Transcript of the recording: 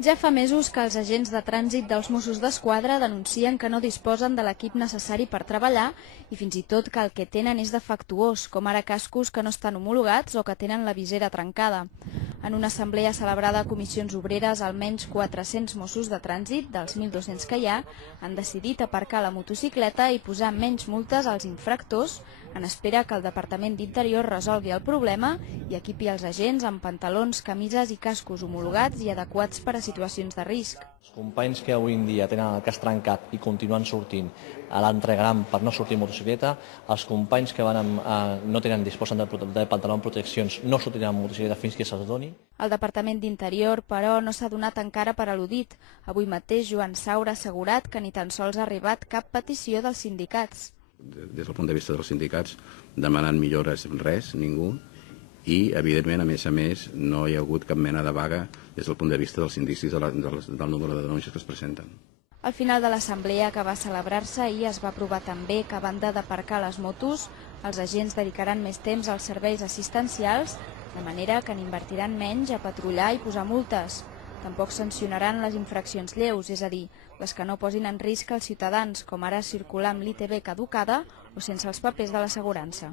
Ja fa mesos que els agents de trànsit dels Mossos d'Esquadra denuncien que no disposen de l'equip necessari per treballar i fins i tot que el que tenen és defectuós, com ara cascos que no estan homologats o que tenen la visera trencada. En una assemblea celebrada a Comissions Obreres, almenys 400 Mossos de trànsit, dels 1.200 que hi ha, han decidit aparcar la motocicleta i posar menys multes als infractors en espera que el Departament d'Interior resolgui el problema i equipi els agents amb pantalons, camises i cascos homologats i adequats per a situacions de risc. Els companys que avui en dia tenen el cas trencat i continuen sortint a l'entregram per no sortir en motocicleta, els companys que no disposen de pantaló amb proteccions no sortiran amb motocicleta fins que se'ls doni. El Departament d'Interior, però, no s'ha donat encara per al·ludit. Avui mateix Joan Saura ha assegurat que ni tan sols ha arribat cap petició dels sindicats. Des del punt de vista dels sindicats, demanant millores res, ningú, i, evidentment, a més, no hi ha hagut cap mena de vaga des del punt de vista dels indicis del número de denúncies que es presenten. Al final de l'assemblea que va celebrar-se ahir es va aprovar també que, a banda d'aparcar les motos, els agents dedicaran més temps als serveis assistencials, de manera que n'invertiran menys a patrullar i posar multes. Tampoc sancionaran les infraccions lleus, és a dir, les que no posin en risc els ciutadans, com ara circular amb l'ITV caducada o sense els papers de l'assegurança.